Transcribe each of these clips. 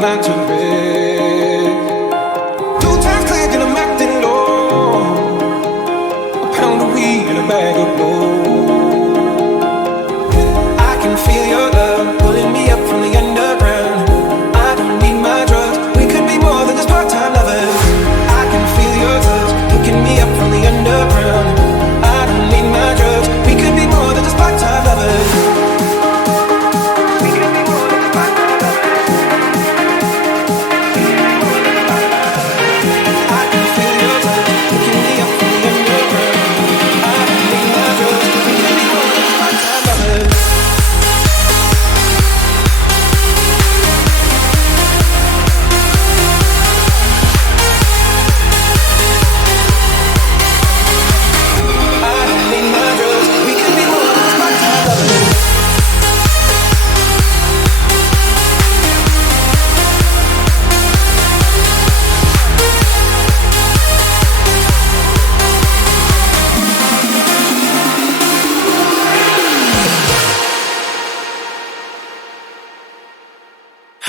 mind to rest. 2 times cleared and I'm acting low. A pound of weed and a bag of gold. I can feel your love pulling me up from the underground. I don't need my drugs. We could be more than just part-time lovers. I can feel your touch picking me up from the underground. I don't need my drugs. We could be more than just part-time lovers.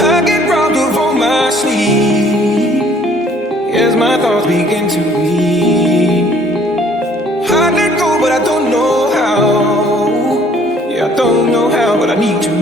I get robbed of all my sleep as my thoughts begin to bleed. I let go, but I don't know how. Yeah, I don't know how, but I need you